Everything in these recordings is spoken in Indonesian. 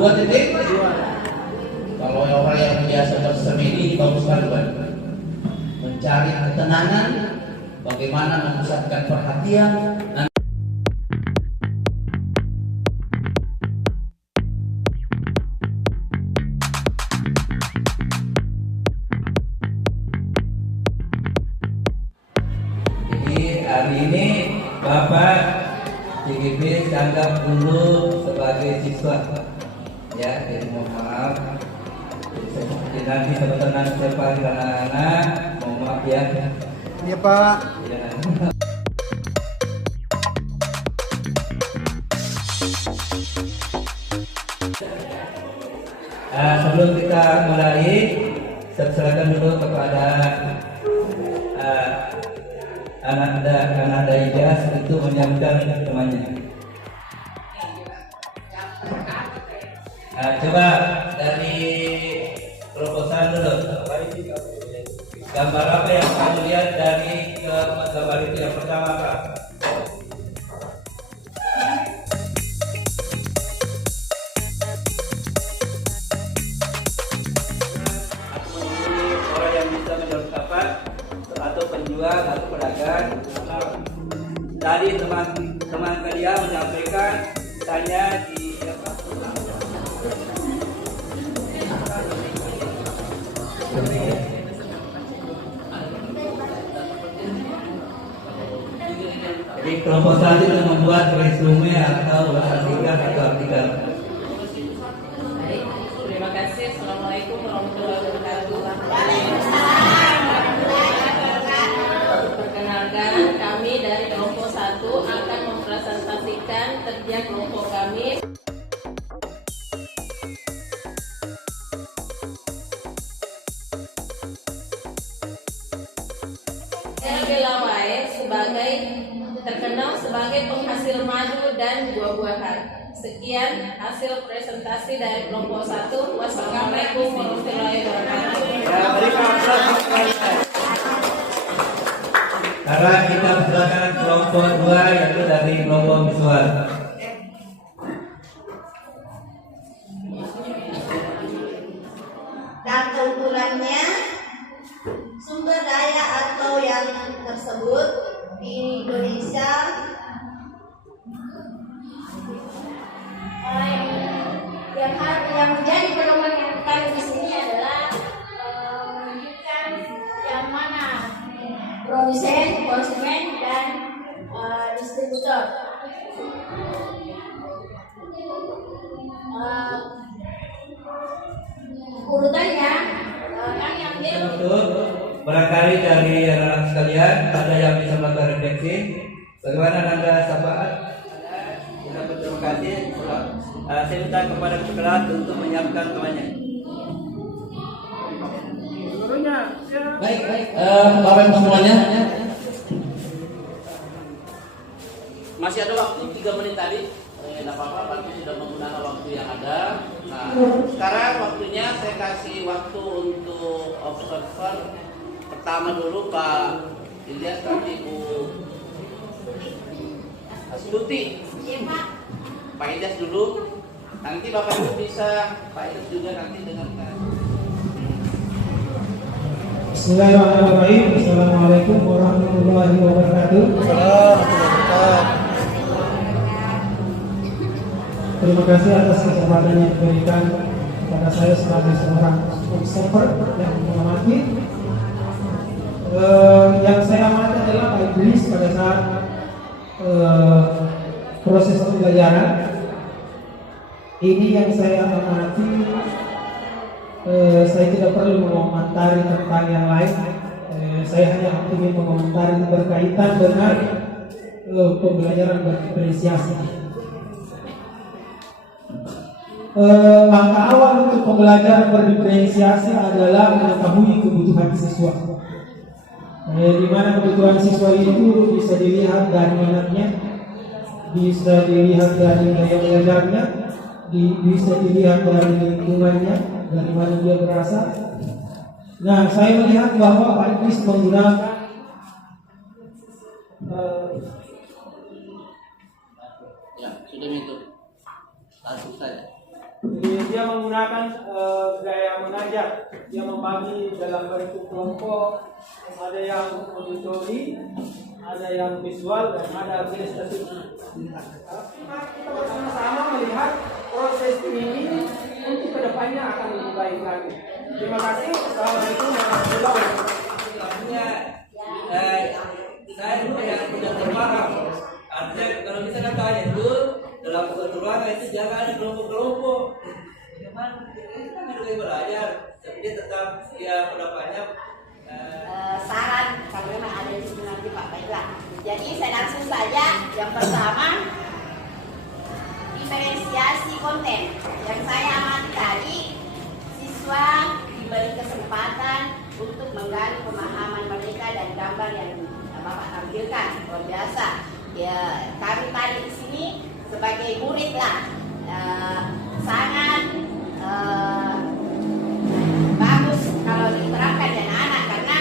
dua titik. Kalau orang yang biasa bersemedi bagus sekali, mencari ketenangan, bagaimana memusatkan perhatian. Jadi hari ini Bapak CGP dianggap dulu sebagai siswa, ya. Jadi mohon maaf. Jadi nanti teman-teman siapa anak-anak, mohon maaf ya. Iya Pak. Ya. Sebelum kita mulai, silakan dulu kepada anak Ijaz itu menyiapkan temannya. Coba dari proposal dulu. Gambar apa yang kamu lihat dari gambar itu yang pertama apa? Aku mengunjungi orang yang bisa menjual kapan atau penjual atau pedagang. Tadi teman kalian menyampaikan tanya di jadi proposal itu membuat resume atau singkat atau artikel. Baik, terima kasih. Assalamualaikum warahmatullahi wabarakatuh. Perkenalkan, kami dari kelompok 1 akan mempresentasikan kerja kelompok kami. Terkenal sebagai penghasil madu dan buah-buahan. Sekian hasil presentasi dari kelompok 1. Wassalamualaikum warahmatullahi wabarakatuh. Sekarang kita silakan kelompok 2 yaitu dari kelompok visual. Dan keunggulannya, sumber daya atau yang tersebut di Indonesia yang menjadi pedoman yang kami di sini adalah menunjukkan yang mana produsen, konsumen, dan distributor. Urutannya kami ambil. Barangkali dari anak sekalian ada yang bisa melakukan refleksi. Bagaimana Anda Sahabat? Kita berterima kasih. Saya minta kepada kelas untuk menyiapkan temannya. Baik. Bapak Ibu semuanya. Masih ada waktu 3 menit tadi. Tidak apa-apa, Pak sudah menggunakan waktu yang ada. Nah, sekarang waktunya saya kasih waktu untuk observer. Pertama dulu Pak Ilyas, nanti Bu Astuti. Pak Ilyas dulu. Nanti Bapak Ibu bisa Pak Ilyas juga nanti dengarkan. Bismillahirrahmanirrahim. Assalamualaikum warahmatullahi wabarakatuh. Terima kasih atas kesempatan yang diberikan kepada saya sebagai seorang observer yang mengamati. Yang saya amati adalah Pak Idris pada saat proses pembelajaran. Ini yang saya amati. Saya tidak perlu mengomentari tentang yang lain. Saya hanya ingin mengomentari berkaitan dengan pembelajaran berdiferensiasi. Langkah awal untuk pembelajaran berdiferensiasi adalah mengetahui kebutuhan siswa. Di mana kebutuhan siswa itu bisa dilihat dari minatnya, bisa dilihat dari gaya belajarnya, bisa dilihat dari lingkungannya, dari mana dia berasal. Nah, saya melihat bahwa Pak Idris menggunakan ya, sudah itu. Langsung saja. Jadi dia menggunakan gaya mengajar, dia membagi dalam bentuk kelompok, ada yang auditori, ada yang visual, dan ada prestasi. Kita bersama-sama melihat proses ini untuk kedepannya akan lebih baik lagi. Terima kasih. Assalamualaikum warahmatullahi wabarakatuh. Artinya saya juga yang tidak terpaham. Artinya kalau misalnya tanya itu dalam satu ruangan itu jangan ada kelompok-kelompok. Cuman itu kan juga belajar, tapi dia tetap pendapatnya. Saran kalau memang ada di situ nanti Pak baiklah. Jadi saya langsung saja. Yang pertama, diferensiasi konten. Yang saya amati tadi, siswa diberi kesempatan untuk menggali pemahaman mereka dan gambar yang Bapak tampilkan. Luar biasa. Ya, kami tadi di sini sebagai murid lah sangat bagus kalau diterapkan di anak-anak karena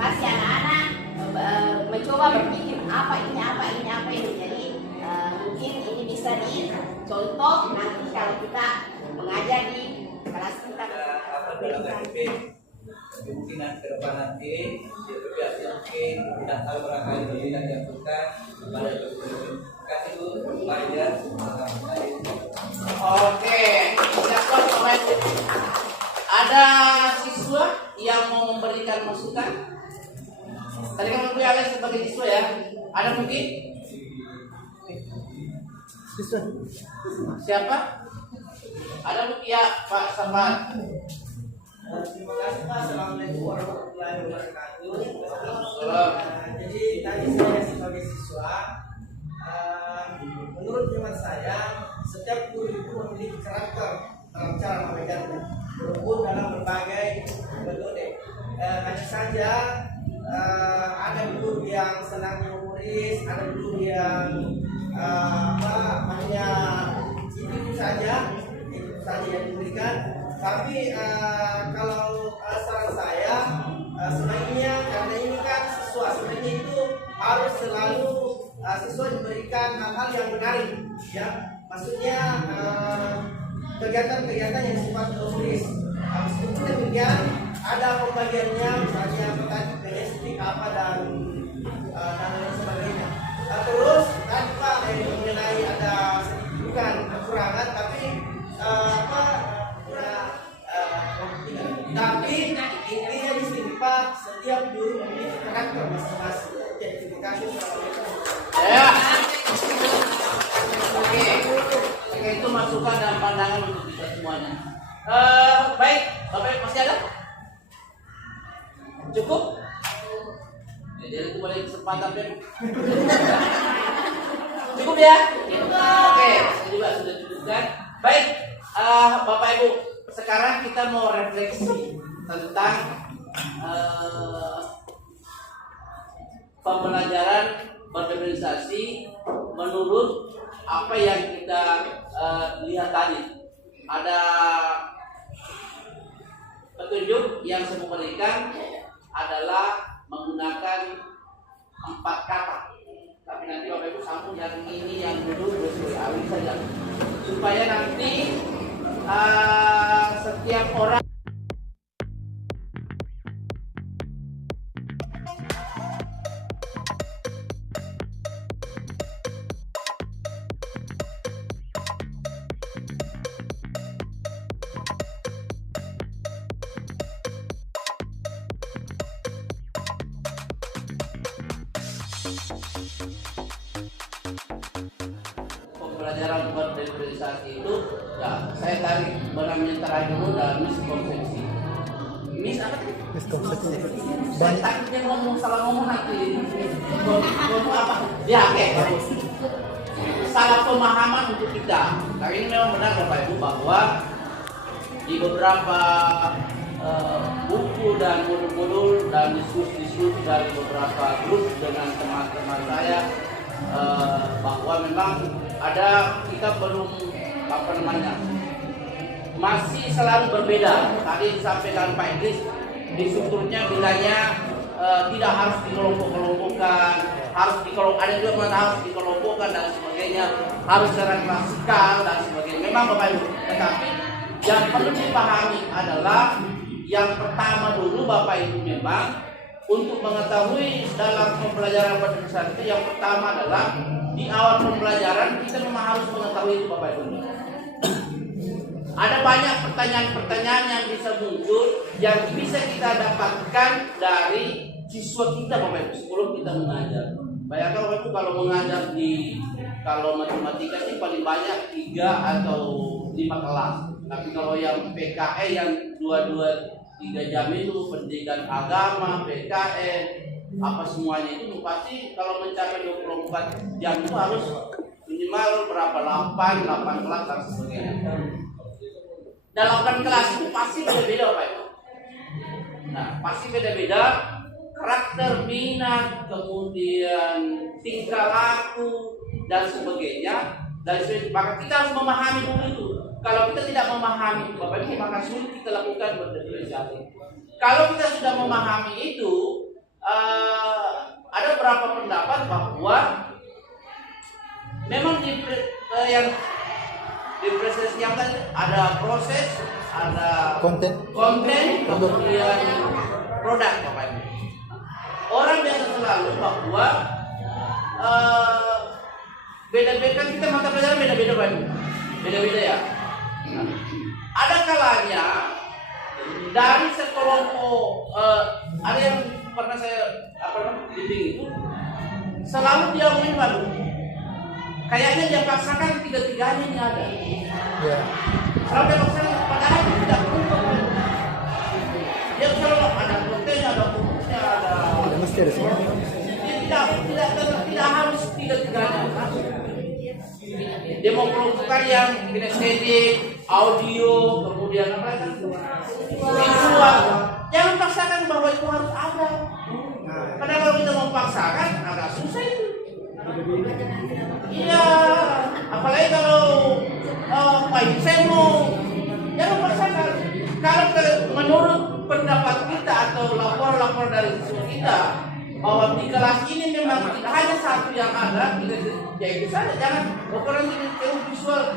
masih anak-anak mencoba berpikir apa ini. Jadi mungkin ini bisa dicontoh nanti kalau kita mengajar di kelas kita. Dalam RPP kemungkinan ke depan nanti di RPP mungkin tidak tahu barangkali tidak diaturkan pada kasih itu belajar. Oke, siapa pemain? Ada siswa yang mau memberikan masukan? Tadi kan aku yang sebagai siswa ya. Ada mungkin? Siapa? Ada mungkin ya Pak Samad. Terima kasih Pak. Assalamualaikum warahmatullahi wabarakatuh. Jadi tadi saya sebagai siswa, menurut hemat saya, setiap guru itu memiliki karakter dalam cara mengajarnya, walaupun dalam berbagai metode. Hanya saja ada guru yang senangnya humoris, ada guru yang hanya itu saja yang diberikan. Tapi kalau saran saya sebaiknya karena ini kan siswa sebenarnya itu harus selalu siswa diberikan hal-hal yang menarik, ya. Maksudnya kegiatan-kegiatan yang sifat humoris. Meskipun demikian ada pembagiannya, misalnya petani domestik apa dan lain sebagainya. Terus kan Pak mengenai ada bukan kekurangan tapi tapi intinya di sini Pak, setiap guru memiliki karakter masing-masing. Identifikasi Ya. Oke, itu masukan dan pandangan untuk kita semuanya. Baik, Bapak masih ada? Cukup? Ya, jadi itu boleh kesempatan Ben. Cukup ya? Oke, saya juga sudah cukupkan. Baik, Bapak Ibu, sekarang kita mau refleksi tentang pembelajaran berorganisasi menurut apa yang kita lihat tadi. Ada petunjuk yang saya berikan adalah menggunakan 4 kata. Tapi nanti Bapak Ibu sambung yang ini yang dulu bersuai saja supaya nanti setiap orang pembelajaran berdifferensiasi itu ya saya tarik benangnya terakhir dulu dan miskonsepsi. Mis apa tadi? Miskonsepsi. Saya takutnya ngomong salah ngomong nanti. Ngomong apa? Ya oke. Salah pemahaman untuk kita. Nah ini memang benar Bapak Ibu bahwa di beberapa buku dan modul-modul dan diskusi-diskusi dari beberapa grup dengan teman-teman saya bahwa memang ada kita belum masih selalu berbeda. Tadi disampaikan Pak Idris di strukturnya bilangnya tidak harus dikelompok-kelompokkan, ada juga harus dikelompokkan dan sebagainya, harus secara klasikal dan sebagainya. Memang Bapak Ibu Tetapi yang perlu dipahami adalah yang pertama dulu Bapak Ibu memang untuk mengetahui dalam pembelajaran berdasar itu yang pertama adalah di awal pembelajaran kita memang harus mengetahui itu Bapak Ibu. Ada banyak pertanyaan-pertanyaan yang bisa muncul yang bisa kita dapatkan dari siswa kita Bapak Ibu sebelum kita mengajar. Bayangkan Bapak Ibu kalau mengajar kalau matematika ini paling banyak 3 atau 5 kelas. Tapi kalau yang PKE yang 2-3 jam itu pendidikan agama, PKN, apa semuanya itu pasti kalau mencapai 24 jam itu harus minimal berapa 8 kelas dan sebagainya. Dalam 8 kelas itu pasti beda-beda Pak Ibu. Nah, pasti beda-beda karakter, minat, kemudian tingkah laku dan sebagainya. Maka kita harus memahami dulu itu. Kalau kita tidak memahami Bapak Ibu, maka sulit kita lakukan berdiferensiasi. Kalau kita sudah memahami itu, ada beberapa pendapat bahwa memang yang diferensiasi yang tadi ada proses, ada konten, kemudian produk Bapak Ibu. Orang biasa selalu bahwa beda-beda kan kita mata pelajaran beda-beda Pak Ibu. Beda-beda ya. Nah, ada kalanya dari sekelompok ada yang pernah saya bimbing itu selalu dia main baru. Kayaknya dia paksakan tiga-tiganya ini ada. Ya. Selalu dia paksakan padahal tidak perlu. Dia selalu ada kontennya, ada fokusnya, ada. Mesti ada semua. Tidak harus tiga-tiganya. Dia mau peruntukan yang kinestetik, audio, kemudian apa kan? Visual. Jangan paksakan bahwa itu harus ada. Karena kalau kita mau paksakan agak susah itu. Iya, apalagi kalau saya mau jangan paksakan. Kalau menurut pendapat kita atau lapor-lapor dari siswa kita bahwa di kelas ini memang tidak hanya satu yang ada, ya itu saja, jangan ukuran ini visual.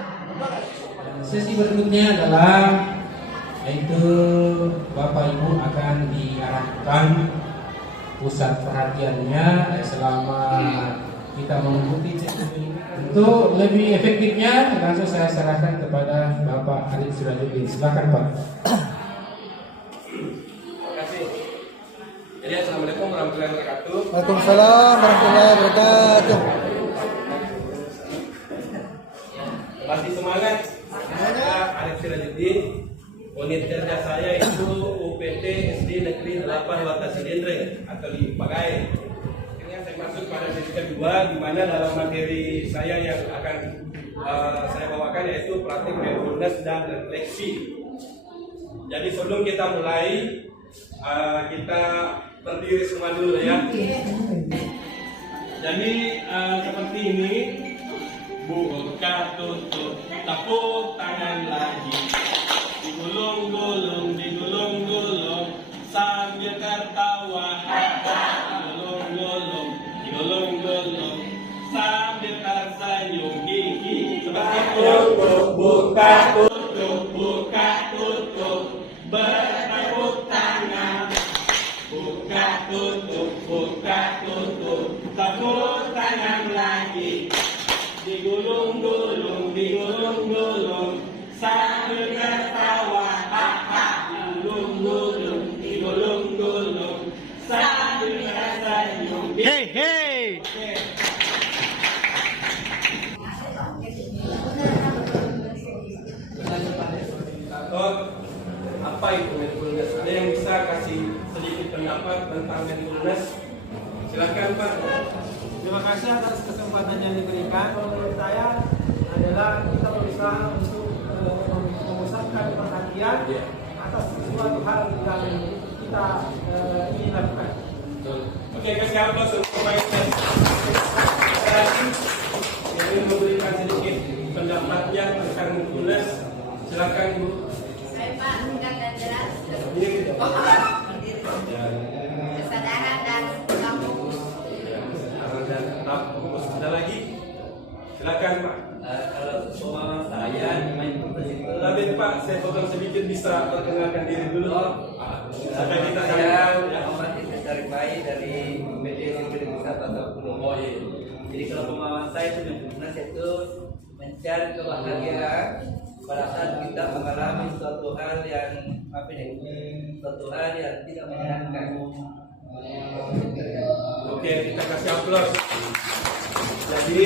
Sesi berikutnya adalah yaitu Bapak Ibu akan diarahkan pusat perhatiannya selama kita mengikuti sesi ini. Untuk lebih efektifnya langsung saya serahkan kepada Bapak Arif Sirajuddin. Silakan Pak. Jadi assalamualaikum warahmatullahi wabarakatuh. Waalaikumsalam warahmatullahi wabarakatuh. Masih semangat. Saya Arif Sirajuddin. Unit kerja saya itu UPT SD Negeri 8 Watasidendre atau di Pagai. Ini saya masuk pada sesi kedua di mana dalam materi saya yang akan saya bawakan yaitu praktik mindfulness dan refleksi. Jadi sebelum kita mulai kita berdiri semua dulu ya. Jadi seperti ini, buka tutup, tepuk tangan lagi, digulung-gulung, sambil tertawa, digulung-gulung, sambil tersenyum, gigi seperti itu. Buka tutup, bertepuk tangan. Buka tutup, tepuk tangan lagi, digulung-gulung, sambil tertawa, digulung-gulung, sambil tersenyum. Hey. Okay. Apa itu mindfulness? Ada yang bisa kasih sedikit pendapat tentang mindfulness? Silakan Pak. Terima kasih atas kesempatan yang diberikan. Kalau menurut saya adalah kita berusaha untuk memusatkan perhatian atas sesuatu hal yang kita ingin lakukan. Oke, sekarang masuk ke mindfulness. Saya ingin memberikan sedikit pendapatnya tentang mindfulness. Silakan Bu. Pak, singkat dan jelas. Kesadaran dan tetap fokus. Ada lagi? Silakan Pak. Kalau pemahaman saya mindfulness itu ini Pak, saya potong sedikit, bisa perkenalkan diri dulu. Supaya kita Saya ya. Muhammad Ismail Bayi dari PT Negeri Wisata Pulau. Oh iya. Jadi kalau pemahaman saya itu Mindfulness itu mencari kebahagiaan pada saat kita mengalami suatu hal yang suatu hal yang tidak menyenangkan. Oke, kita kasih aplaus. Jadi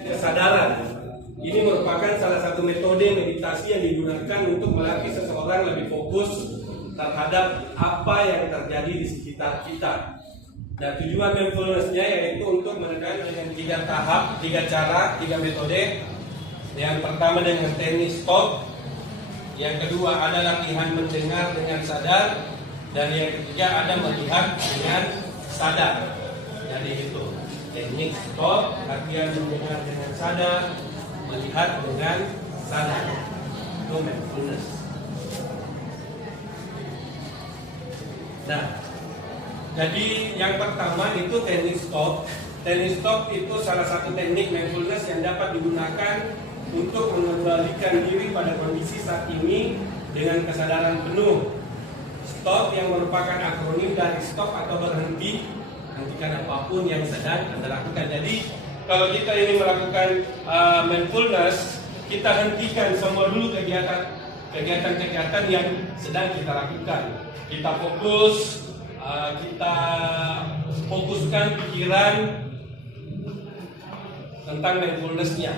kesadaran ini merupakan salah satu metode meditasi yang digunakan untuk melatih seseorang lebih fokus terhadap apa yang terjadi di sekitar kita. Dan tujuan mindfulness-nya yaitu untuk menekan dengan 3 tahap, 3 cara, 3 metode. Yang pertama dengan teknik stop, yang kedua ada latihan mendengar dengan sadar, dan yang ketiga ada melihat dengan sadar. Jadi itu teknik stop, latihan mendengar dengan sadar, melihat dengan sadar. Itu mindfulness. Nah, jadi yang pertama itu teknik stop. Teknik stop itu salah satu teknik mindfulness yang dapat digunakan untuk mengembalikan diri pada kondisi saat ini dengan kesadaran penuh. Stop yang merupakan akronim dari stop atau berhenti, hentikan apapun yang sedang Anda lakukan. Jadi kalau kita ini melakukan mindfulness, kita hentikan semua dulu kegiatan-kegiatan yang sedang kita lakukan. Kita fokus, kita fokuskan pikiran tentang mindfulness-nya.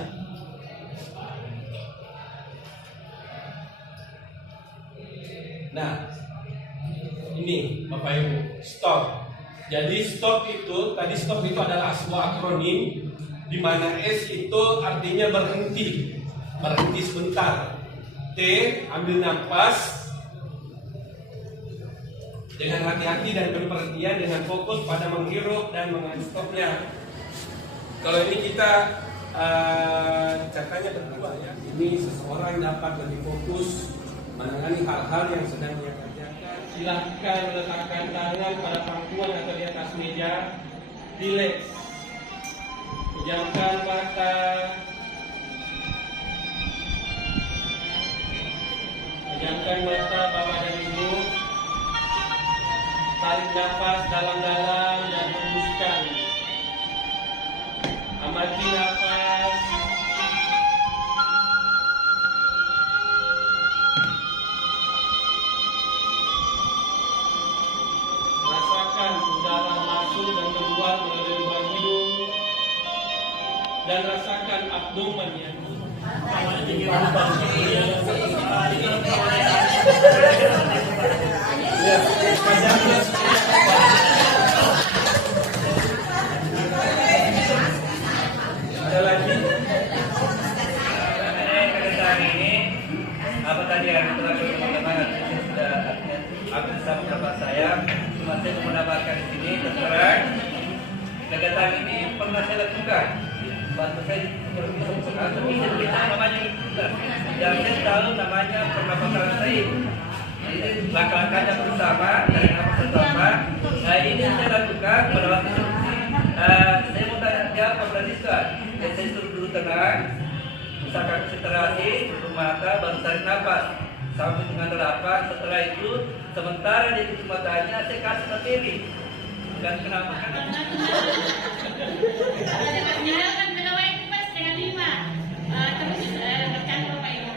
Nah, ini Bapak Ibu, stop. Jadi stop itu, tadi stop itu adalah sebuah akronim di mana S itu artinya berhenti, berhenti sebentar. T, ambil nafas dengan hati-hati dan berperhatian dengan fokus pada menghirup dan menganstopnya. Kalau ini kita caranya berdua ya. Ini seseorang dapat lebih fokus menangani hal-hal yang sedang dia kerjakan. Silahkan meletakkan tangan pada pangkuan atau di atas meja. Relax. Pejamkan mata. Pejamkan mata, bawa dan ibu. Tarik nafas dalam-dalam dan hembuskan. Amati nafas. Rasakan udara masuk dan keluar melalui lubang hidung. Dan rasakan abdomen yang ada lagi. Apa tadi yang telah teman-teman sudah bisa mendapat saya, cuma saya mau menambahkan di sini terserah. Kegiatan ini pernah saya lakukan. Bantu saya kita namanya yang saya tahu namanya pernapasan saya. Ini langkah-langkahnya bersama dari apa bersama. Nah ini saya lakukan pada waktu itu. Saya mau tanya jawab kepada Rizka. Saya suruh dulu tenang, usahakan konsentrasi, tutup mata, baru tarik nafas sampai dengan 8. Setelah itu sementara dia tutup matanya, saya kasih materi. Dan kenapa? Meninggalkan pegawai pas dengan 5. Terus rekan Bapak Ibu.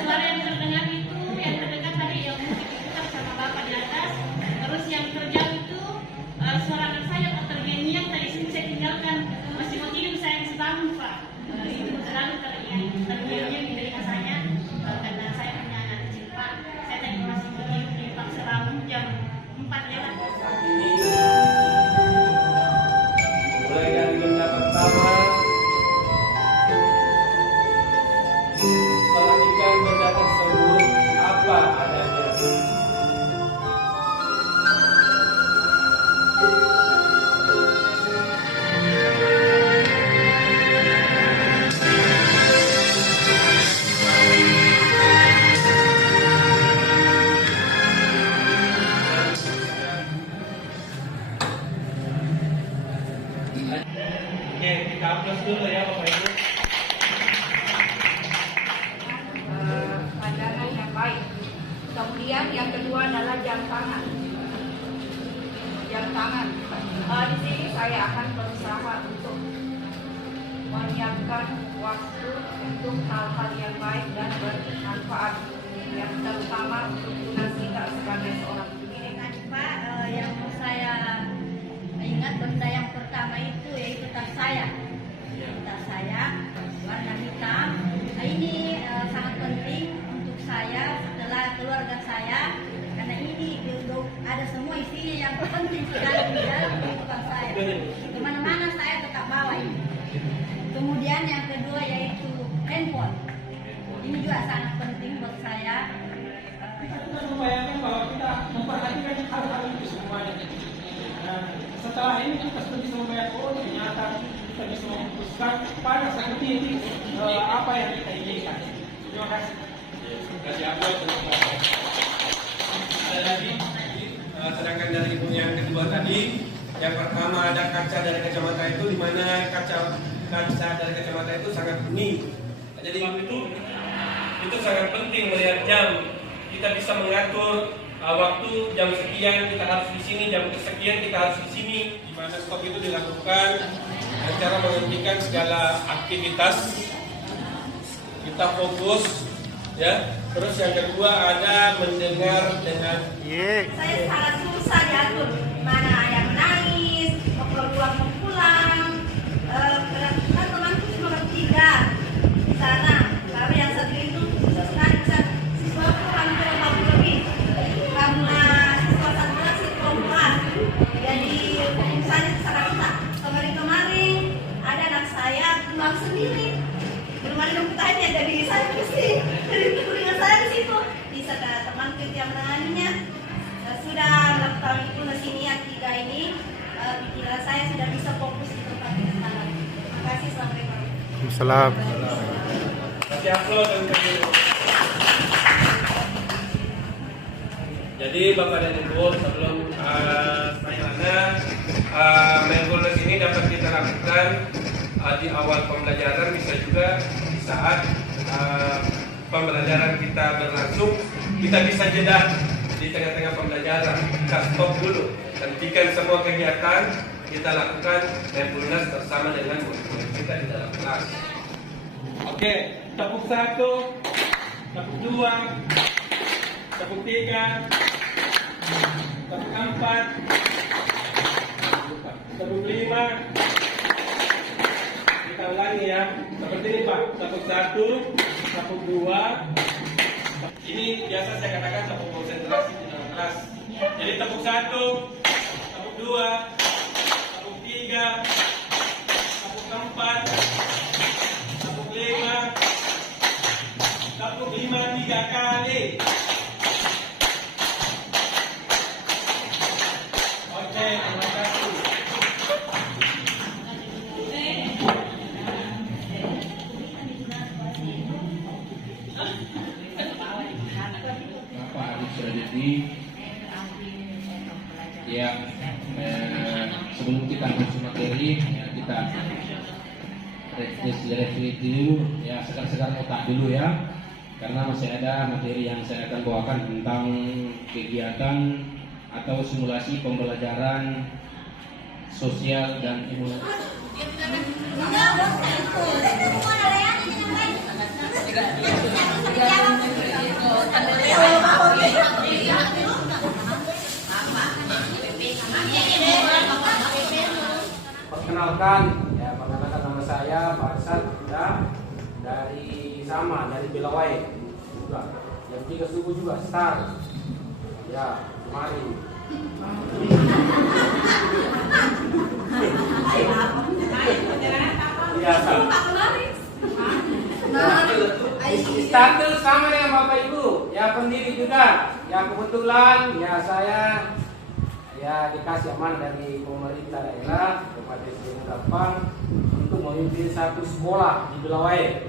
Suara yang terdengar itu yang terdekat tadi yang diputar sama Bapak di atas. Terus yang terjauh itu suara anak saya tergengiang tadi saya tinggalkan. Masih mau tidur saya masih bangun Pak. Itu selalu tergengiang di telinga saya karena saya punya anak kecil Pak. Saya tadi masih mau tidur di Pak Seramu jam 4 lewat. Mulai dari benda pertama Kemudian yang kedua adalah jam tangan. Jam tangan. Di sini saya akan berusaha untuk menyiapkan waktu untuk hal-hal yang baik dan bermanfaat, yang terutama untuk tugas kita sebagai seorang Dengan Pak, yang saya ingat benda yang pertama itu yaitu tas saya. Tas saya warna hitam. Nah, ini sangat penting untuk saya setelah keluarga saya, karena ini untuk ada semua isinya yang penting sekali di dalam kehidupan saya. Kemana-mana saya tetap bawa ini. Kemudian yang kedua yaitu handphone. Ini juga sangat penting buat saya. Kita membayangkan bahwa kita memperhatikan hal-hal itu semuanya. Nah, setelah ini kita sudah bisa membayangkan, oh ternyata kita bisa memutuskan pada saat ini apa yang kita inginkan. Terima kasih. Kasih apa? Ada lagi, sedangkan dari ibu yang kedua tadi, yang pertama ada kaca dari kacamata itu, di mana kaca dari kacamata itu sangat unik. Jadi itu sangat penting melihat jam. Kita bisa mengatur waktu jam sekian kita harus di sini, jam sekian kita harus di sini. Di mana stop itu dilakukan dengan cara menghentikan segala aktivitas. Kita fokus, ya. Terus yang kedua ada mendengar dengan. Saya sangat susah diatur. Mana yang menangis, mau keluar mau pulang. Kan temanku cuma bertiga di sana. Tapi yang satu itu susah sekali, siswa itu hampir 50 lebih. Karena siswa satu kelas itu perempuan. Jadi misalnya itu sangat susah. Kemarin ada anak saya pulang sendiri. Belum ada yang bertanya, jadi saya mesti dengan saya di situ. Bisa ke teman kita yang menanganinya. Sudah melakukan itu di sini yang tiga ini, pikiran saya sudah bisa fokus di tempat yang sana. Terima kasih. Assalamualaikum. Salam. Jadi Bapak dan Ibu, sebelum mindfulness ini dapat kita lakukan di awal pembelajaran, bisa juga di saat pembelajaran kita berlangsung. Kita bisa jeda di tengah-tengah pembelajaran, kita stop dulu, hentikan semua kegiatan, kita lakukan mindfulness bersama dengan murid-murid kita di dalam kelas. Oke, tepuk 1, tepuk 2, tepuk 3, tepuk 4, tepuk 5. Kita ulangi ya, seperti ini Pak. Tepuk 1, tepuk 2. Ini biasa saya katakan tepuk konsentrasi di dalam kelas. Jadi tepuk 1, tepuk 2, tepuk 3, tepuk 4, tepuk 5, tepuk 5 3 kali. Oke, terima kasih. Bapak Arif Surajadi, ya, sebelum kita masuk materi, ya, kita review dulu, ya, segar-segar otak dulu ya, karena masih ada materi yang saya akan bawakan tentang kegiatan atau simulasi pembelajaran sosial dan imunisasi. Perkenalkan, ya, perkenalkan nama saya Pak Arsad, dari Bilawai juga. Yang 3 subuh juga start. Ya, mari. Biasa. Status sama dengan Bapak Ibu, ya pendiri juga. Ya kebetulan ya saya ya dikasih amanah dari pemerintah daerah kepada Presiden Gampang untuk memimpin satu sekolah di Bilawai,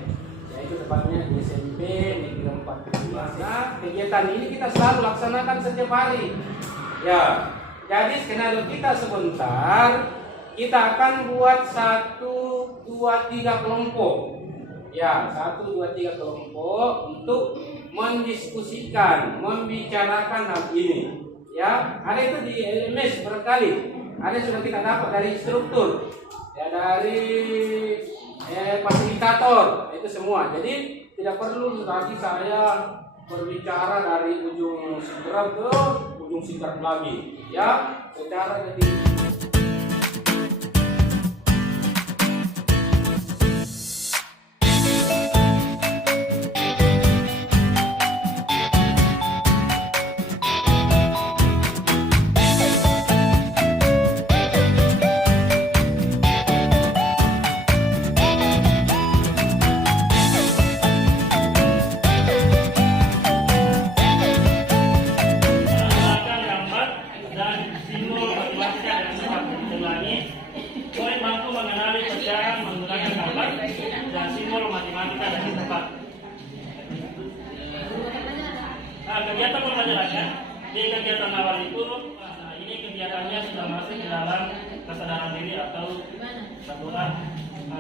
yaitu tepatnya di SMP Negeri 4. Nah, kegiatan ini kita selalu laksanakan setiap hari. Ya, jadi skenario kita sebentar, kita akan buat 1, 2, 3 kelompok. Ya, 1, 2, 3 kelompok untuk mendiskusikan, membicarakan hal ini. Ya, ada itu di LMS berkali. Ada sudah kita dapat dari struktur, ya dari fasilitator itu semua. Jadi tidak perlu lagi saya berbicara dari ujung sigaret ke ujung sigaret lagi. Ya, secara jadi. Kegiatan pembelajarannya di kegiatan awal itu ini kegiatannya sudah masuk di dalam kesadaran diri atau satuan.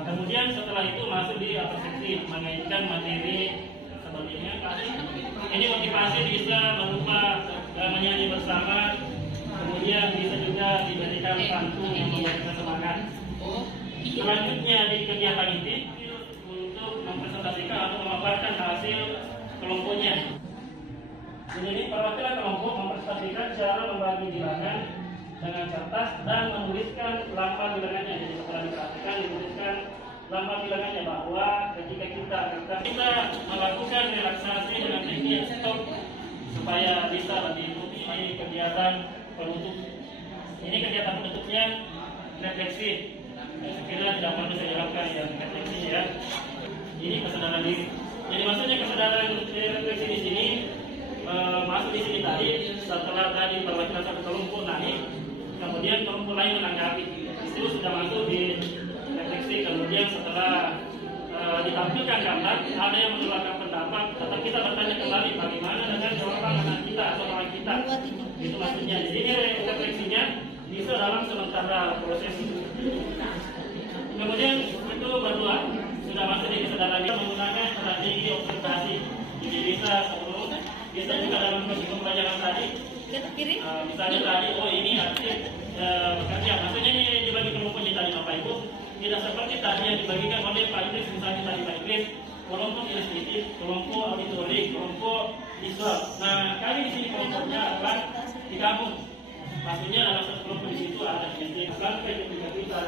Kemudian setelah itu masuk di persepsi mengaitkan materi sebelumnya. Ini motivasi bisa berupa menyanyi bersama, kemudian bisa juga diberikan pantun yang memberikan semangat. Selanjutnya di kegiatan ini untuk mempresentasikan atau memaparkan hasil kelompoknya. Jadi perwakilan kelompok mempresentasikan cara membagi bilangan dengan cerdas dan menuliskan lambang bilangannya. Jadi setelah diperhatikan dituliskan lambang bilangannya bahwa ketika kita melakukan relaksasi dengan teknik stop supaya bisa diikuti ini kegiatan penutup. Ini kegiatan penutupnya refleksi. Sekiranya tidak perlu saya jelaskan yang refleksi ya. Ini kesadaran diri. Jadi maksudnya kesadaran refleksi di sini. Masuk di sini tadi setelah tadi perwakilan satu kelompok naik, kemudian kelompok lain menanggapi. Itu sudah masuk di refleksi. Kemudian setelah ditampilkan gambar, ada yang mengeluarkan pendapat, tetap kita bertanya kembali bagaimana dengan jawaban anak kita atau orang kita. Itu maksudnya. Jadi ini refleksinya bisa dalam sementara proses. Kemudian itu berdua sudah masuk di kesadaran dia menggunakan strategi observasi. Jadi bisa juga dalam proses pembelajaran tadi. Misalnya tadi, oh ini arti bekerja. Maksudnya ini dibagi kelompoknya tadi Bapak Ibu. Tidak seperti tadi yang dibagikan oleh Pak Idris, misalnya tadi Pak Idris, kelompok ilustratif, kelompok auditori, kelompok visual. Nah, kali di sini kelompoknya adalah digabung. Maksudnya dalam satu kelompok di situ ada pendidik sampai ketika kita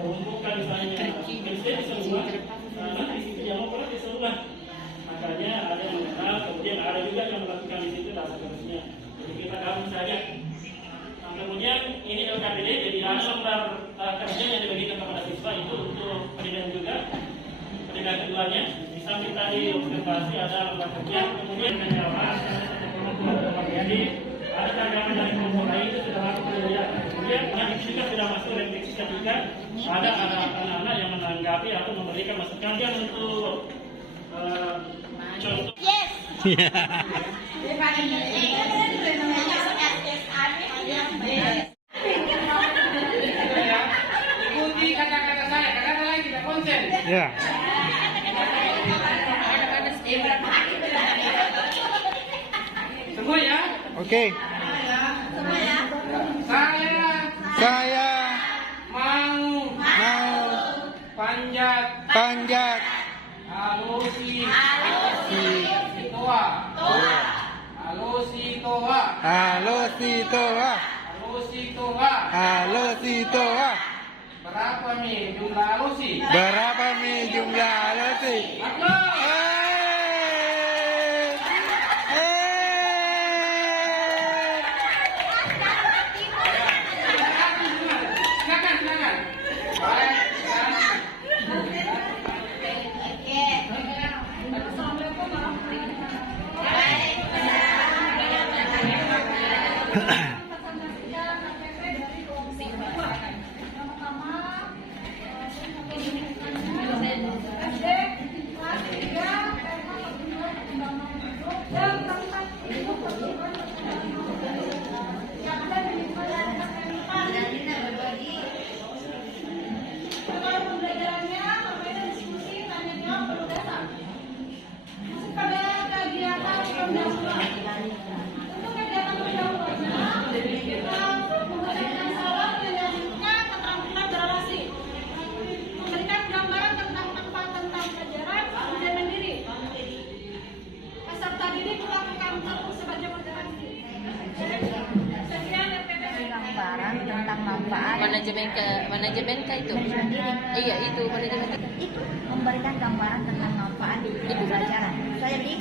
mengumpulkan misalnya pendidik semua, nanti di situ yang mau semua. Makanya ada yang mengenal, kemudian ada juga yang melakukan di situ dan seterusnya. Jadi kita gabung saja. Nah, kemudian ini LKPD, jadi ada lembar kerja yang dibagikan kepada siswa itu untuk pendidikan juga. Pendidikan keduanya, di samping tadi observasi ada lembar kerja, kemudian menjawab. Jadi ada tanggapan dari kelompok lain itu sudah masuk penilaian. Kemudian yang juga sudah masuk refleksi ketika ada anak-anak yang menanggapi atau memberikan masukan dia untuk contoh. Ikuti kata-kata saya, kadang-kadang lain tidak konsen. Ya. Semua ya? Oke. Saya mau panjat alusi toa. Berapa nih jumlah alusi? Manajemen itu. Iya, itu manajemen Itu memberikan gambaran tentang manfaat di pembelajaran. Saya di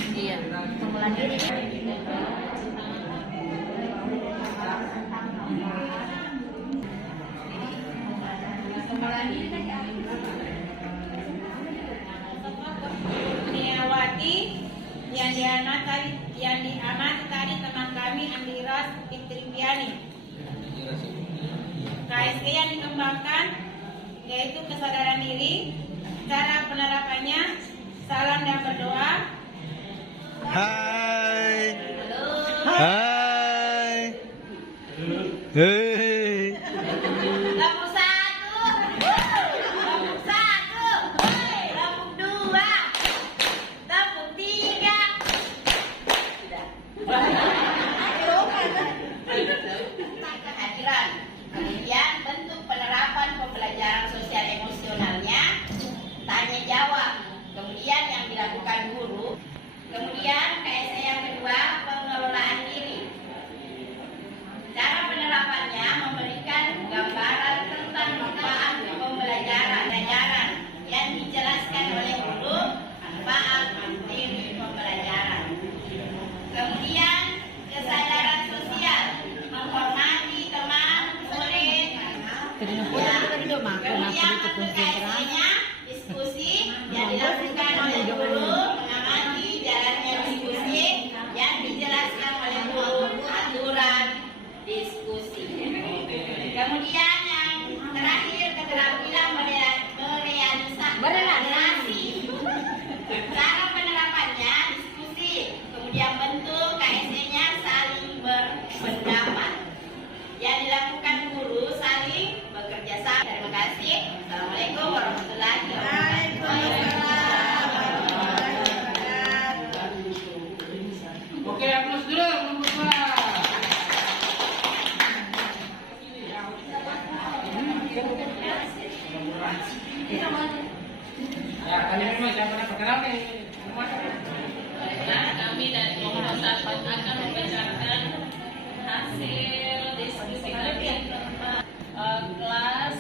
pengelolaan diri. Niawati yang diamati tadi teman kami Andiras Fitriani. KSE yang dikembangkan yaitu kesadaran diri, cara penerapannya, salam dan berdoa. Hai. Hai. Hei. Lampung 1, Lampung 1, Lampung 2, Lampung 3. Kehadiran. Kemudian bentuk penerapan pembelajaran sosial emosionalnya, tanya jawab. Kemudian yang dilakukan guru. Kemudian KSE yang kedua, pengelolaan diri. Cara penerapannya memberikan gambaran tentang manfaat pembelajaran yang dijelaskan oleh guru, manfaat materi pembelajaran. Kemudian kesadaran sosial, menghormati teman, murid. Kemudian bentuk KSE-nya diskusi yang dilakukan oleh guru, mengamati jalannya diskusi yang dijelaskan oleh guru, aturan diskusi. Kemudian yang terakhir, keterampilan berealisasi. Cara penerapannya diskusi. Kemudian bentuk KSE-nya saling berpendapat. Yang dilakukan guru saling bekerja sama. Terima kasih. Assalamualaikum warahmatullahi wabarakatuh. Oke, aplaus dulu. Ya, kali ini siapa yang perkenalkan nih? Kami dari kelompok 1 akan membacakan hasil diskusi kami kelas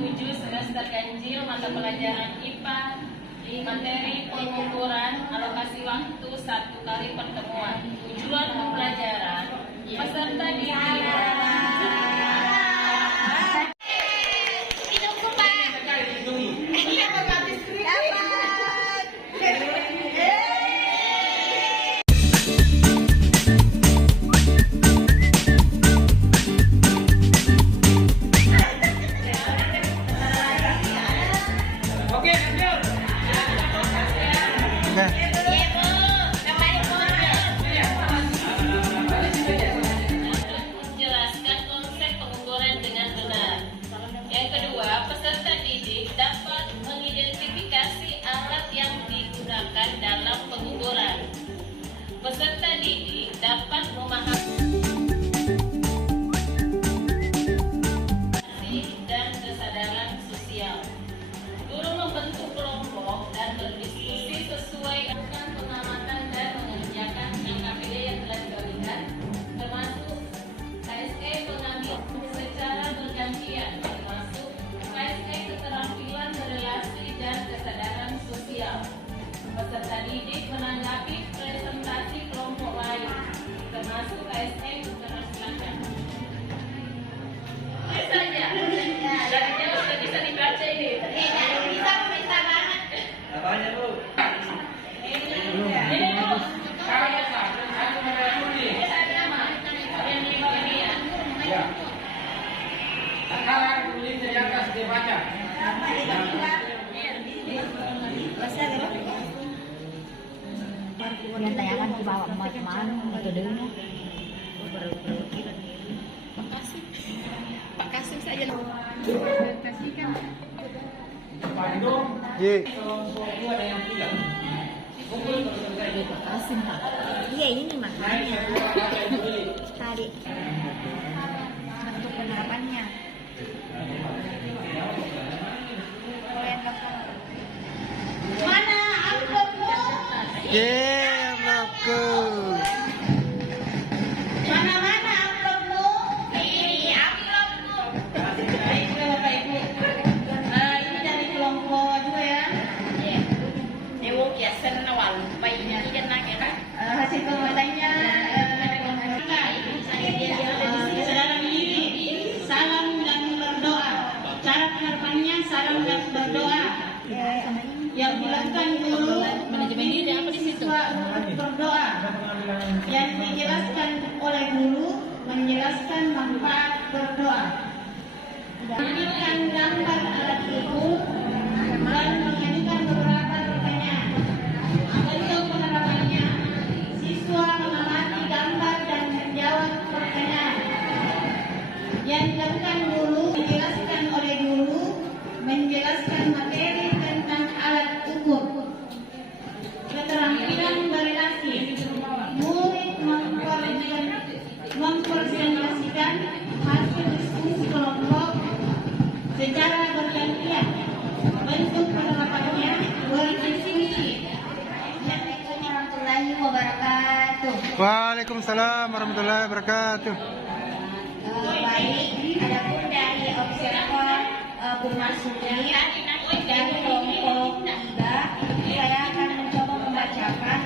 7 semester ganjil mata pelajaran IPA di materi pengukuran alokasi waktu 1 kali pertemuan. Tujuan pembelajaran peserta didik. Menjelaskan konsep pengukuran dengan benar. Yang kedua, peserta didik dapat mengidentifikasi alat yang digunakan dalam pengukuran. Peserta didik dapat memahami dan kesadaran sosial. Guru membentuk kelompok dan berdiskusi sesuai dengan pengamatan dan mengerjakan KPD yang telah diberikan, termasuk KSE mengambil secara bergantian, termasuk KSE keterampilan berelasi dan kesadaran sosial. Peserta didik menanggapi presentasi kelompok lain, termasuk KSE keterampilan. Saja, jadinya sudah bisa dibaca ini. Bisa banget. Apanya, Bu? Ini Bu, saya nama yang di bawah ini ya. Ya. Sekarang tulisnya di atas dibaca. Yang tayangan di bawah mana metodenya. Pak Kasim saja. Kasihkan. Bandung. Ye. Kelompok 2 ada yang bilang. Kumpul kalau selesai. Pak Kasim, Pak. Iya, ini makanya. Tadi. Untuk penerapannya. Mana amplopmu? Ye, amplopku. Mana amplopmu? Ini amplop Yang dijelaskan oleh guru menjelaskan manfaat berdoa. Menunjukkan gambar alat ukur dan mengajukan beberapa pertanyaan. Bentuk penerapannya, siswa mengamati gambar dan menjawab pertanyaan. Yang dilakukan guru dijelaskan oleh guru menjelaskan materi tentang alat ukur. Keterampilan berrelasi, murid mempresentasikan hasil diskusi kelompok secara bergantian. Bentuk penerapannya berdiskusi. Assalamualaikum warahmatullahi wabarakatuh. Waalaikumsalam warahmatullahi wabarakatuh. Baik, adapun dari observer Permaisuri dari kelompok 3, saya akan mencoba membacakan.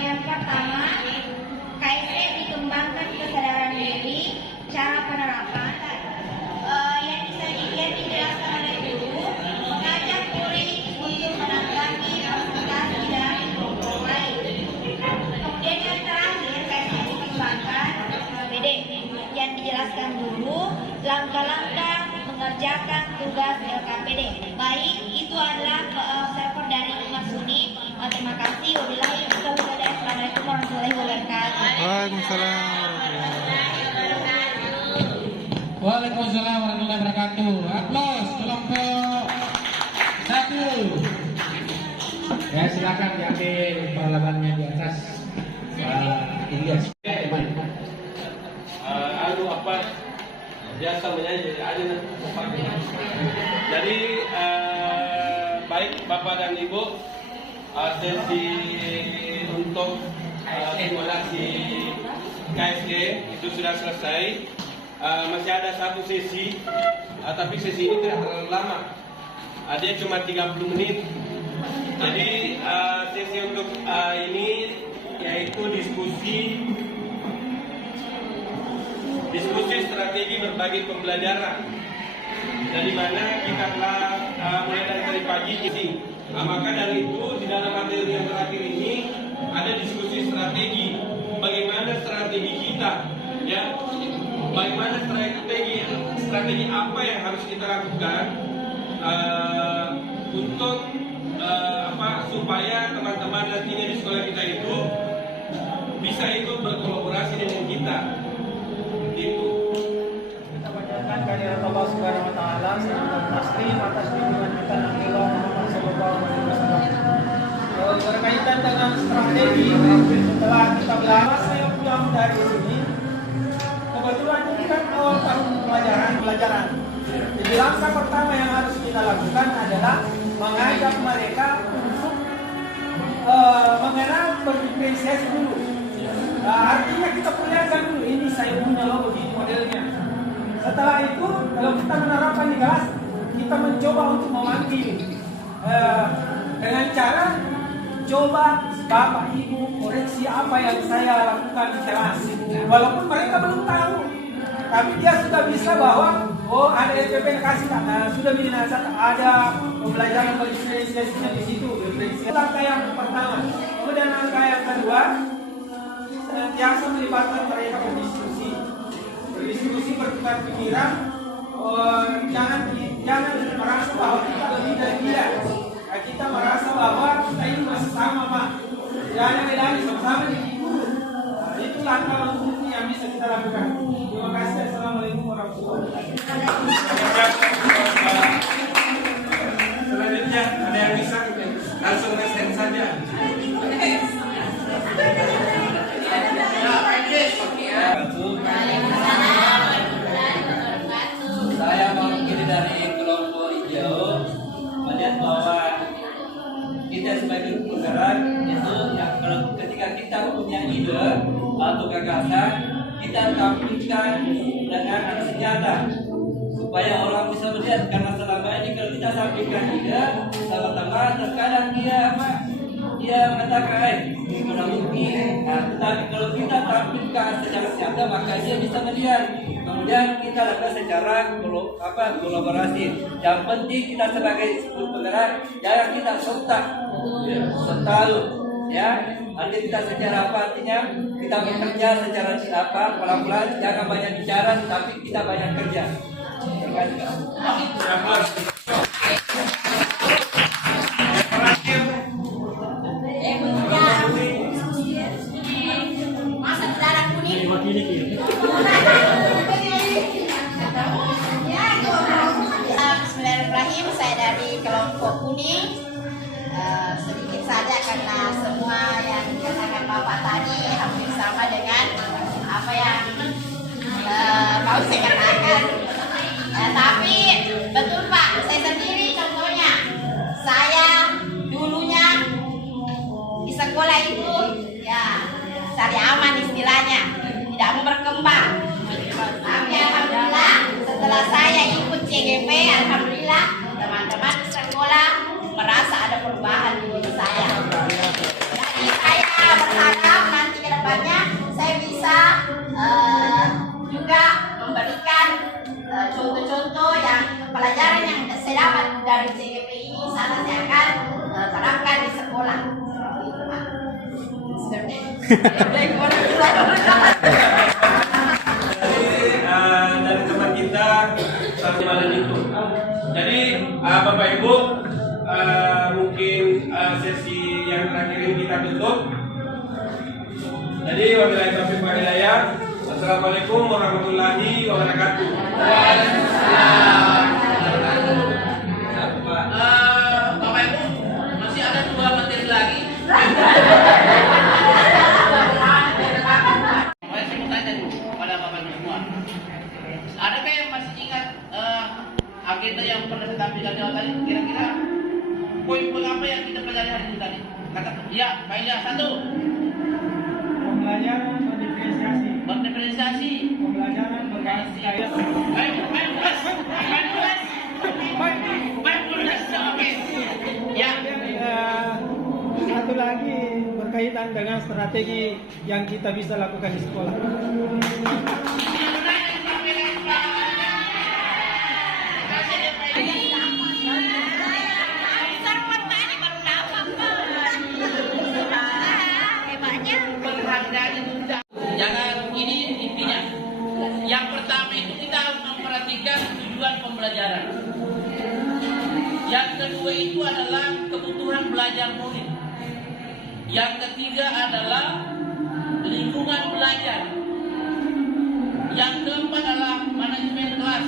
Yang pertama, KSE dikembangkan kesadaran diri, cara penerapan. Yang dijelaskan oleh guru mengajak murid untuk menanggapi presentasi dari kelompok lain. Kemudian yang terakhir, KSE dikembangkan BD yang dijelaskan guru langkah-langkah mengerjakan tugas LKPD. Baik, itu adalah server dari Umat Sunni. Terima kasih. Wabillahi taufiq wal hidayah. Assalamualaikum warahmatullahi wabarakatuh. Waalaikumsalam. Waalaikumsalam warahmatullahi wabarakatuh. Aplaus kelompok 1. Ya, silakan diambil perlawannya di atas. Ilyas. Biasa menyanyi jadi baik Bapak dan Ibu, sesi untuk simulasi KSG itu sudah selesai. Masih ada satu sesi, tapi sesi ini tidak terlalu lama. Dia cuma 30 menit. Jadi sesi untuk ini yaitu diskusi strategi berbagi pembelajaran. Dari mana kita telah mulai dari pagi ini. Maka dari itu di dalam materi yang terakhir ini ada diskusi strategi. Bagaimana strategi kita, ya? Bagaimana strategi apa yang harus kita lakukan untuk supaya teman-teman nantinya di sekolah kita itu bisa ikut berkolaborasi dengan kita. Gitu. Kita bacakan kehadirat Allah Subhanahu wa taala serta taslim atas bimbingan kita Nabi Muhammad sallallahu alaihi wasallam. Berkaitan dengan strategi, setelah kita belajar, saya pulang dari sini. Kebetulan ini kan awal tahun pelajaran. Jadi langkah pertama yang harus kita lakukan adalah mengajak mereka untuk mengenal berdiferensiasi dulu. Artinya kita perlihatkan dulu, ini saya punya logo begini modelnya. Setelah itu kalau kita menerapkan di kelas, kita mencoba untuk memanggil dengan cara coba Bapak Ibu koreksi apa yang saya lakukan di kelas. Walaupun mereka belum tahu, tapi dia sudah bisa bahwa ada SPP yang kasih sudah binasa, ada pembelajaran berdiferensiasinya di situ. Langkah yang pertama, kemudian langkah yang kedua, senantiasa melibatkan mereka berdiskusi, bertukar pikiran. Jangan merasa bahwa kita lebih dari dia. Kita merasa bahwa kita ini masih sama, Pak. Jangan bedanya sama-sama di guru. Itu langkah yang bisa kita lakukan. Terima kasih. Assalamualaikum warahmatullahi wabarakatuh. Selanjutnya ada yang bisa langsung resen saja. Saya mewakili dari kelompok hijau melihat bahwa kita sebagai penggerak itu ketika kita punya ide atau gagasan, kita tampilkan dengan senjata supaya orang bisa melihat. Karena selama ini kalau kita sampaikan ide sama-sama, terkadang dia mengatakan mana mungkin. Tetapi kalau kita tampilkan secara nyata, maka dia bisa melihat. Kemudian kita lakukan secara kolaborasi. Yang penting kita sebagai penggerak jangan kita sontak selalu. Ya, arti kita secara apa artinya? Kita bekerja secara pelan-pelan, jangan banyak bicara, tapi kita banyak kerja. Masa darah kuning. Bismillahirrahmanirrahim. Saya dari kelompok kuning. Sedikit saja karena semua yang dikatakan Bapak tadi hampir sama dengan apa yang mau saya katakan. Tapi betul Pak, saya sendiri contohnya. Saya dulunya di sekolah itu ya cari aman istilahnya, tidak mau berkembang. Tapi alhamdulillah setelah saya ikut CGP, alhamdulillah teman-teman di sekolah merasa ada perubahan di diri saya. Jadi saya berharap nanti ke depannya saya bisa juga memberikan contoh-contoh yang pelajaran yang saya dapat dari CGP ini sana saya akan terapkan di sekolah. Dari teman kita satu malam itu. Jadi Bapak Ibu, mungkin sesi yang terakhir ini kita tutup. Jadi wabillahi taufiq wal hidayah. Assalamualaikum warahmatullahi wabarakatuh. Bapak Ibu, masih ada 2 materi lagi. Saya mau tanya dulu kepada Bapak Ibu semua. Adakah yang masih ingat agenda yang pernah kita tampilkan di awal tadi? Kira-kira poin-poin apa yang kita pelajari hari ini tadi? Kata, ya, baiklah 1. Pembelajaran berdiferensiasi. Berdiferensiasi. Pembelajaran berbasis kaya. Oke. Ya. Satu lagi berkaitan dengan strategi yang kita bisa lakukan di sekolah. Jangan, ini intinya. Yang pertama itu kita harus memperhatikan tujuan pembelajaran. Yang kedua itu adalah kebutuhan belajar murid. Yang ketiga adalah lingkungan belajar. Yang keempat adalah manajemen kelas.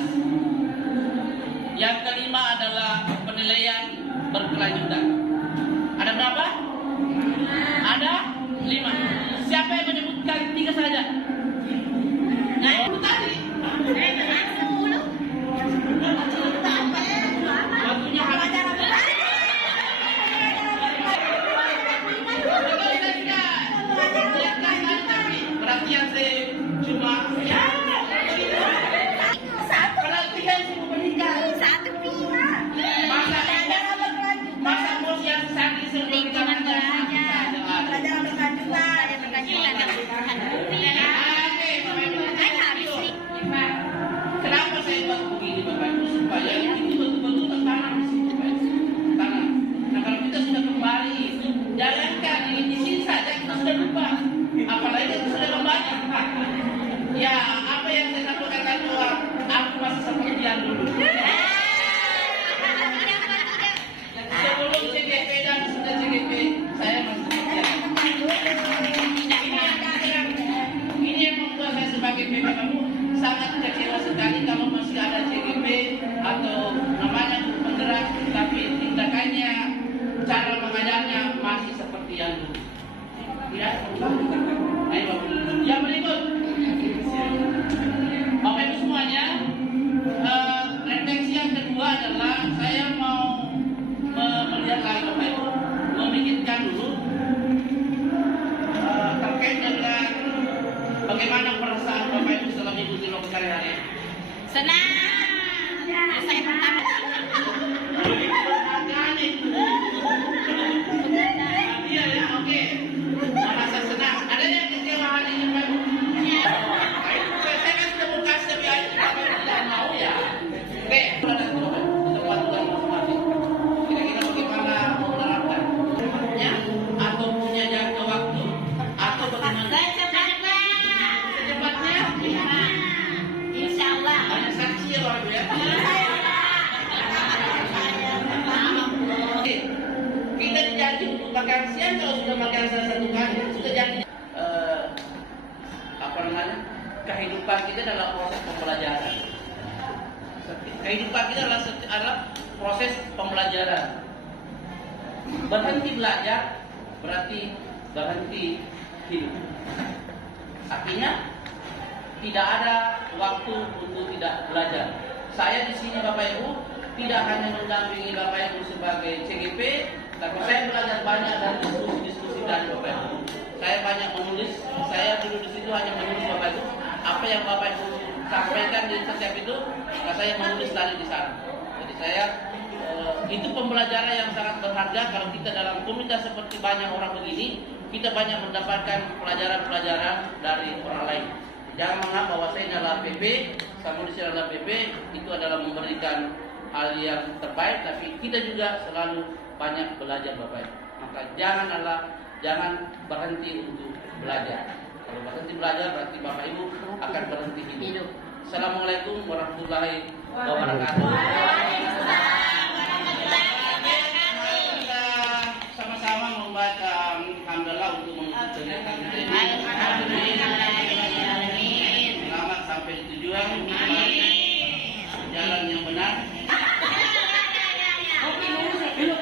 Yang kelima adalah penilaian berkelanjutan. Ada berapa? Ada 5. Siapa yang menyebutkan 3 saja? Nah, itu tadi. Waktunya habis. Berarti yang saya cuma perhatian semua berikan. Masa bos yang sakit sebelum kenapa saya buat begini Bapak Ibu supaya itu betul-betul tertanam di situ Bapak Ibu. Tanam. Nah kalau kita sudah kembali, jalankan ini di sini saja kita sudah lupa. Apalagi kita sudah membanyak. Ya apa yang saya sampaikan tadi bahwa aku masih seperti yang dulu. Sebelum CGP dan sudah CGP saya masih seperti yang ini yang membuat saya sebagai PKKU sangat kecewa sekali kalau masih ada CGP atau namanya penggerak tapi tindakannya cara mengajarnya masih seperti yang dulu. Ya, ayo yang berikut Bapak Ibu semuanya, refleksi yang kedua adalah saya mau melihat lagi Bapak Ibu, memikirkan dulu terkait dengan bagaimana perasaan Bapak Ibu setelah mengikuti lokus hari-hari. Senang. Saya pertama. Iya ya, oke. Merasa senang. Ada yang kecewa hari ini Bapak Ibu? Saya kan sudah mau kasih tapi Bapak Ibu tidak mau ya. Oke, ada untuk patulan masing-masing. Kira-kira bagaimana menerapkan? Ya, atau punya kehidupan kita adalah proses pembelajaran. Kehidupan kita adalah proses pembelajaran. Berhenti belajar berarti berhenti hidup. Artinya tidak ada waktu untuk tidak belajar. Saya di sini Bapak Ibu tidak hanya mendampingi Bapak Ibu sebagai CGP, tapi saya belajar banyak dari diskusi-diskusi dari Bapak Ibu. Saya banyak menulis, saya dulu di situ hanya menulis Bapak Ibu. Apa yang Bapak Ibu sampaikan di setiap itu, maka saya menulis tadi di sana. Jadi saya itu pembelajaran yang sangat berharga kalau kita dalam komunitas seperti banyak orang begini, kita banyak mendapatkan pelajaran-pelajaran dari orang lain. Jangan menganggap bahwa saya adalah PP, Samudisi adalah PP, itu adalah memberikan hal yang terbaik, tapi kita juga selalu banyak belajar Bapak Ibu. Maka jangan berhenti untuk belajar. Kalau berhenti belajar berarti Bapak Ibu akan berhenti hidup. Assalamualaikum warahmatullahi wabarakatuh. Kita sama-sama membaca hamdalah untuk mengucapkan selamat sampai di tujuan, jalan yang benar. Belum.